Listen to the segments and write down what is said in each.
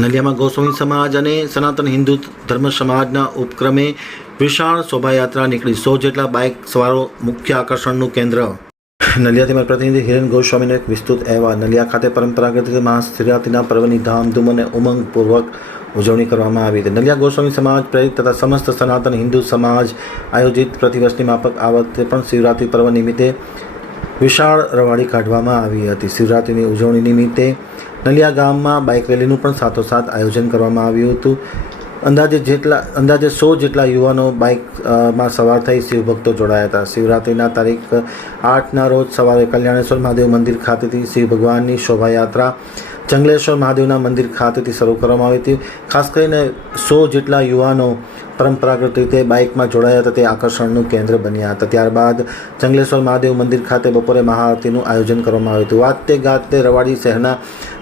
નલિયામાં ગોસ્વામી સમાજ અને સનાતન હિન્દુ ધર્મ સમાજના ઉપક્રમે વિશાળ શોભાયાત્રા નીકળી. સો જેટલા બાઇક સવારો મુખ્ય આકર્ષણનું કેન્દ્ર. નલિયાથી મારા પ્રતિનિધિ હિરેન ગોસ્વામીનો એક વિસ્તૃત અહેવાલ. નલિયા ખાતે પરંપરાગત રીતે મહાશિવરાત્રિના પર્વની ધામધૂમ અને ઉમંગપૂર્વક ઉજવણી કરવામાં આવી હતી. નલિયા ગોસ્વામી સમાજ પ્રેરિત તથા સમસ્ત સનાતન હિન્દુ સમાજ આયોજિત પ્રતિવર્ષની માફક આ વખતે પણ શિવરાત્રિ પર્વ નિમિત્તે વિશાળ રવાડી કાઢવામાં આવી હતી. શિવરાત્રિની ઉજવણી નિમિત્તે નલિયા ગામમાં બાઇક રેલીનું પણ સાથોસાથ આયોજન કરવામાં આવ્યું હતું. અંદાજે જેટલા, અંદાજે સો જેટલા યુવાનો બાઇકમાં સવાર થઈ શિવભક્તો જોડાયા હતા. શિવરાત્રિના તારીખ આઠના રોજ સવારે કલ્યાણેશ્વર મહાદેવ મંદિર ખાતેથી શિવ ભગવાનની શોભાયાત્રા જંગલેશ્વર મહાદેવના મંદિર ખાતેથી શરૂ કરવામાં આવી હતી. ખાસ કરીને સો જેટલા યુવાનો પરંપરાગત રીતે બાઇકમાં જોડાયા હતા, તે આકર્ષણનું કેન્દ્ર બન્યા હતા. ત્યારબાદ જંગલેશ્વર મહાદેવ મંદિર ખાતે બપોરે મહાઆરતીનું આયોજન કરવામાં આવ્યું હતું. વાતે ગાતે રવાડી શહેરના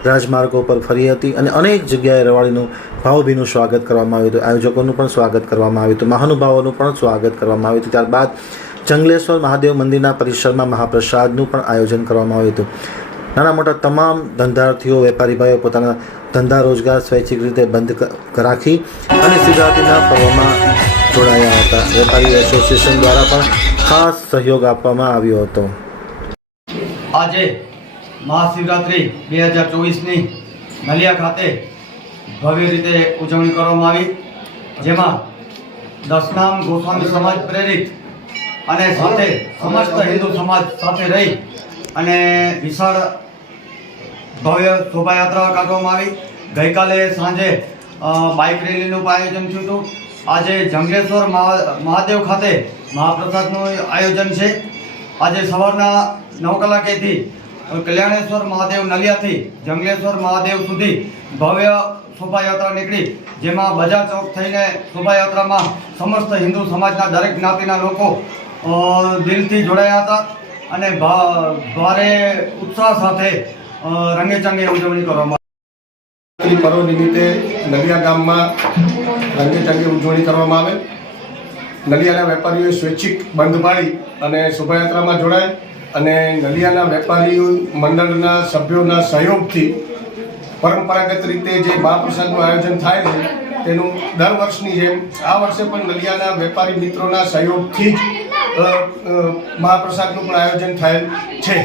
રાજમાર્ગો પર ફરી હતી અને અનેક જગ્યાએ રવાડીનું ભાવભીનું સ્વાગત કરવામાં આવ્યું હતું. આયોજકોનું પણ સ્વાગત કરવામાં આવ્યું હતું. મહાનુભાવોનું પણ સ્વાગત કરવામાં આવ્યું હતું. ત્યારબાદ જંગલેશ્વર મહાદેવ મંદિરના પરિસરમાં મહાપ્રસાદનું પણ આયોજન કરવામાં આવ્યું હતું. નાના મોટા તમામ ધંધાર્થીઓ, વેપારી ભાઈઓ પોતાના ધંધા રોજગાર સ્વૈચ્છિક રીતે બંધ રાખી અને શિવરાત્રિના પર્વમાં જોડાયા હતા. વેપારી એસોસિએશન દ્વારા પણ ખાસ સહયોગ આપવામાં આવ્યો હતો. આજે મહાશિવરાત્રિ બે હજાર ચોવીસની નલિયા ખાતે ભવ્ય રીતે ઉજવણી કરવામાં આવી, જેમાં દશનામ ગોસ્વામી સમાજ પ્રેરિત અને સાથે સમસ્ત હિન્દુ સમાજ સાથે રહી અને વિશાળ ભવ્ય શોભાયાત્રા કાઢવામાં આવી. ગઈકાલે સાંજે બાઇક રેલીનું આયોજન થયું હતું. આજે જંગલેશ્વર મહાદેવ ખાતે મહાપ્રસાદનું આયોજન છે. આજે સવારના નવ કલાકેથી કલ્યાણેશ્વર મહાદેવ નલિયાથી જંગલેશ્વર મહાદેવ સુધી ભવ્ય શોભાયાત્રા નીકળી. જેમાં બજાર ચોક થઈને શોભાયાત્રામાં સમસ્ત હિન્દુ સમાજના દરેક જ્ઞાતિના લોકો દિલથી જોડાયા હતા અને ભારે ઉત્સાહ સાથે રંગેચંગે ઉજવણી કરવામાં આવે પર્વ નિમિત્તે નલિયા ગામમાં રંગેચંગે ઉજવણી કરવામાં આવે. નલિયાના વેપારીઓએ સ્વૈચ્છિક બંધ પાડી અને શોભાયાત્રામાં જોડાય અને નલિયાના વેપારીઓ મંડળના સભ્યોના સહયોગથી પરંપરાગત રીતે જે મહાપ્રસાદનું આયોજન થાય છે, તેનું દર વર્ષની જેમ આ વર્ષે પણ નલિયાના વેપારી મિત્રોના સહયોગથી જ મહાપ્રસાદનું પણ આયોજન થયેલ છે.